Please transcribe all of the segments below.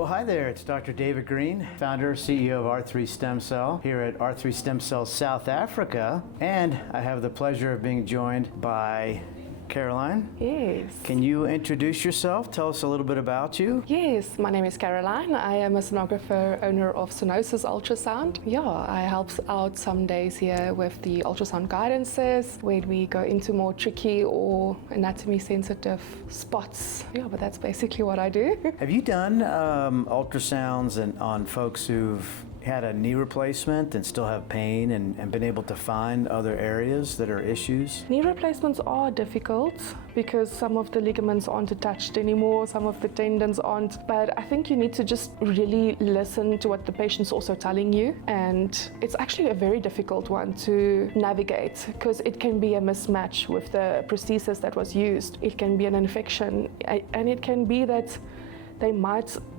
Well, hi there. It's Dr. David Greene, founder, CEO of R3 Stem Cell here at R3 Stem Cell South Africa. And I have the pleasure of being joined by Caroline. Yes. Can you introduce yourself? Tell us a little bit about you. Yes, my name is Caroline. I am a sonographer, owner of Snosis Ultrasound. Yeah, I help out some days here with the ultrasound guidances where we go into more tricky or anatomy sensitive spots. Yeah, but that's basically what I do. Have you done ultrasounds on folks who've had a knee replacement and still have pain and been able to find other areas that are issues? Knee replacements are difficult because some of the ligaments aren't attached anymore, some of the tendons aren't, but I think you need to just really listen to what the patient's also telling you, and it's actually a very difficult one to navigate because it can be a mismatch with the prosthesis that was used. It can be an infection, and it can be that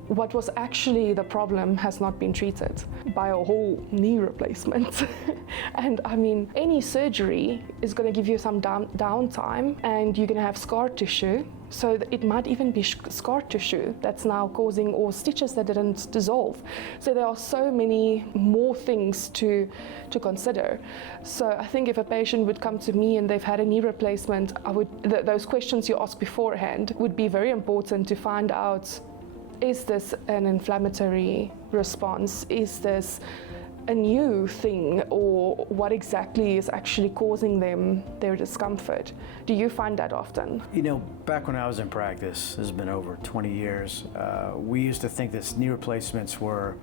what was actually the problem has not been treated by a whole knee replacement. And I mean, any surgery is going to give you some downtime, and you're going to have scar tissue. So it might even be scar tissue that's now causing, or stitches that didn't dissolve. So there are so many more things to consider. So I think if a patient would come to me and they've had a knee replacement, those questions you asked beforehand would be very important to find out, is this an inflammatory response? Is this a new thing, or what exactly is actually causing them their discomfort? Do you find that often? You know, back when I was in practice, this has been over 20 years, we used to think that knee replacements were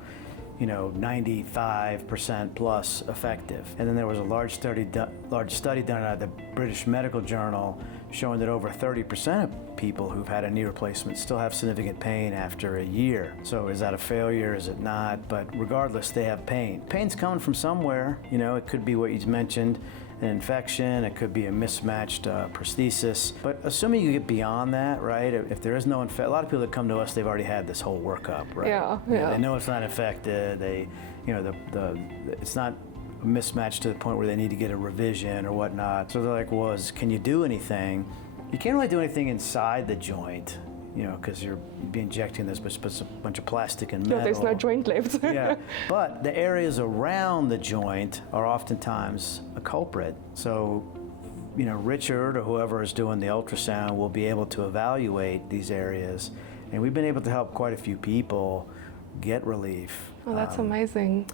95% plus effective. And then there was a large study done at the British Medical Journal showing that over 30% of people who've had a knee replacement still have significant pain after a year. So is that a failure? Is it not? But regardless, they have pain. Pain's coming from somewhere. It could be what you mentioned, an infection, it could be a mismatched prosthesis. But assuming you get beyond that, right, if there is no infection, a lot of people that come to us, they've already had this whole workup, right? Yeah. They know it's not infected, it's not a mismatch to the point where they need to get a revision or whatnot. So they're like, can you do anything? You can't really do anything inside the joint, because you'll be injecting this a bunch of plastic and metal. No, there's no joint left. Yeah, but the areas around the joint are oftentimes a culprit. So, Richard or whoever is doing the ultrasound will be able to evaluate these areas, and we've been able to help quite a few people get relief. Oh, that's amazing.